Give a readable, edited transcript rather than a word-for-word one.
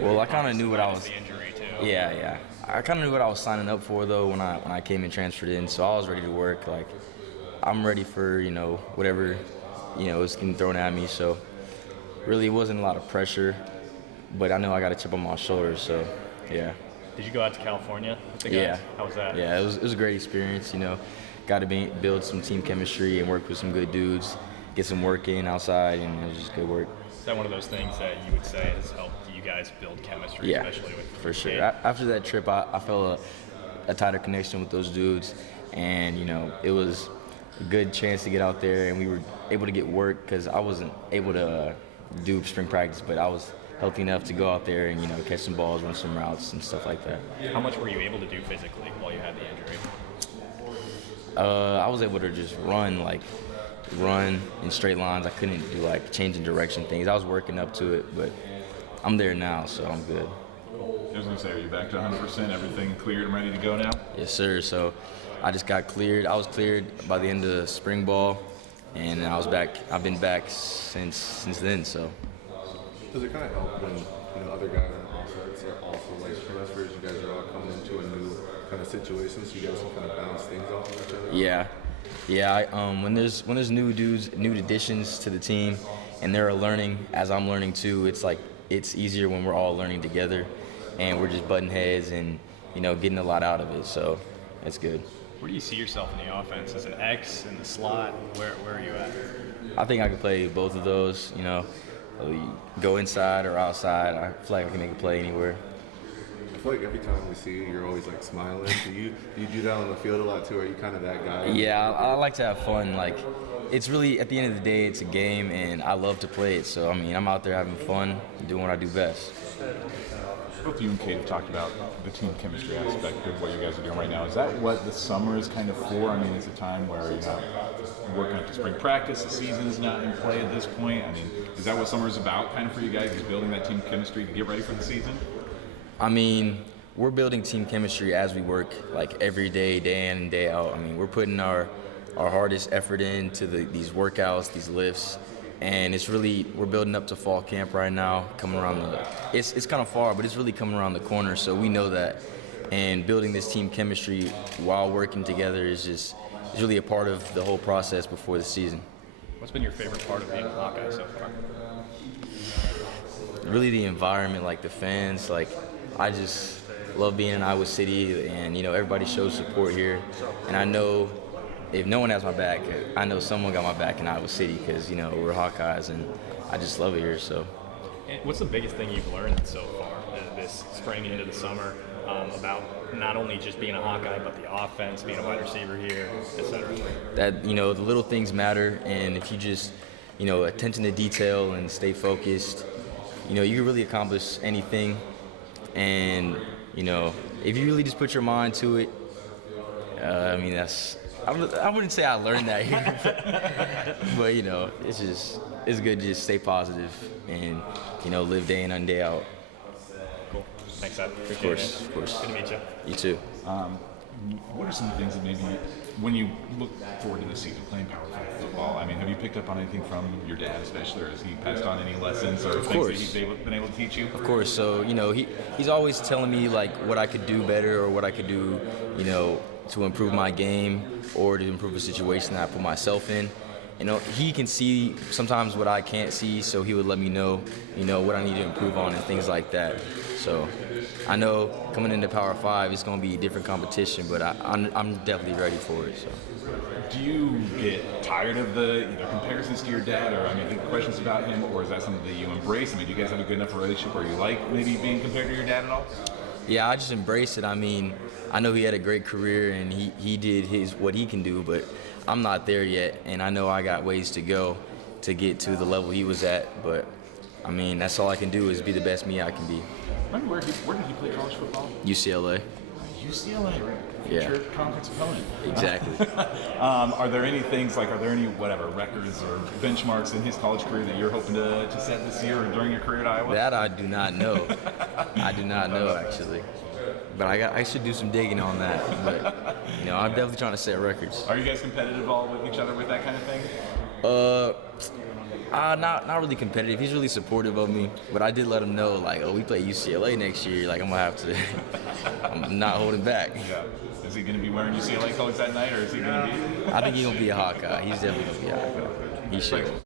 Well, I kind of knew what I was. The injury too. Yeah. I kind of knew what I was signing up for though when I came and transferred in. So I was ready to work. Like I'm ready for whatever is getting thrown at me. So really, it wasn't a lot of pressure, but I know I got a chip on my shoulder. So yeah. Did you go out to California with the guys? Yeah. How was that? Yeah, it was a great experience. Got to build some team chemistry and work with some good dudes, get some work in outside, and it was just good work. Is that one of those things that you would say has helped you guys build chemistry, Yeah, especially with for sure. Cade? After that trip, I felt a tighter connection with those dudes, and it was a good chance to get out there, and we were able to get work because I wasn't able to do spring practice, but I was healthy enough to go out there and catch some balls, run some routes, and stuff like that. How much were you able to do physically while you had the injury? I was able to just run in straight lines. I couldn't do changing direction things. I was working up to it, but I'm there now, so I'm good. I was going to say, are you back to 100%? Everything cleared and ready to go now? Yes, sir. So I just got cleared. I was cleared by the end of spring ball, and I was back. I've been back since then. So. Does it kind of help when other guys on the offense are also transfers? You guys are all coming into a new kind of situation, so you guys can kind of bounce things off of each other? Yeah. When there's new dudes, new additions to the team, and they're learning as I'm learning too. It's easier when we're all learning together, and we're just butting heads and getting a lot out of it. So it's good. Where do you see yourself in the offense? As an X in the slot? Where are you at? I think I can play both of those. Go inside or outside. I feel like I can make a play anywhere. I feel like every time we see you, you're always smiling. Do you do that on the field a lot too? Are you kind of that guy? Yeah, I like to have fun. It's really, at the end of the day, it's a game, and I love to play it. So I'm out there having fun, doing what I do best. Both you and Cade have talked about the team chemistry aspect of what you guys are doing right now. Is that what the summer is kind of for? It's a time where you're working up to spring practice. The season is not in play at this point. Is that what summer is about, kind of for you guys? Is building that team chemistry to get ready for the season? We're building team chemistry as we work, every day, day in and day out. We're putting our hardest effort into these workouts, these lifts. And we're building up to fall camp right now, coming around it's kind of far, but it's really coming around the corner, so we know that. And building this team chemistry while working together is really a part of the whole process before the season. What's been your favorite part of being a Hawkeye so far? Really the environment, the fans, I just love being in Iowa City, and everybody shows support here. And I know if no one has my back, I know someone got my back in Iowa City because, we're Hawkeyes, and I just love it here. So, and what's the biggest thing you've learned so far this spring into the summer about not only just being a Hawkeye, but the offense, being a wide receiver here, et cetera? That, the little things matter, and if you just, attention to detail and stay focused, you can really accomplish anything. And, if you really just put your mind to it, I wouldn't say I learned that here, but it's good to just stay positive and live day in and day out. Cool. Thanks, Seth. Appreciate it. Of course. Good to meet you. You too. What are some things that maybe, when you look forward to the season playing Power 5 football, have you picked up on anything from your dad, especially, or has he passed on any lessons or things that he's been able to teach you? Of course. So he's always telling me what I could do better or what I could do, to improve my game or to improve a situation that I put myself in. He can see sometimes what I can't see, so he would let me know, what I need to improve on and things like that. So I know coming into Power 5, it's going to be a different competition, but I'm definitely ready for it. So. Do you get tired of the comparisons to your dad, or the questions about him, or is that something that you embrace? Do you guys have a good enough relationship where you like maybe being compared to your dad at all? Yeah, I just embrace it. I know he had a great career and he did what he can do, but I'm not there yet, and I know I got ways to go to get to the level he was at. But that's all I can do is be the best me I can be. Where did you play college football? UCLA. UCLA, right? Yeah. Future conference opponent. Exactly. Are there any things are there any records or benchmarks in his college career that you're hoping to set this year or during your career at Iowa? That I do not know. I do not know actually. But I should do some digging on that. But I'm definitely trying to set records. Are you guys competitive all with each other with that kind of thing? Not really competitive. He's really supportive of me, but I did let him know, like, oh, we play UCLA next year. Like, I'm gonna have to. I'm not holding back. Yeah. Is he going to be wearing UCLA colors that night, or is he going to be? I think he's gonna be a Hawkeye. He's definitely gonna be a Hawkeye. He should.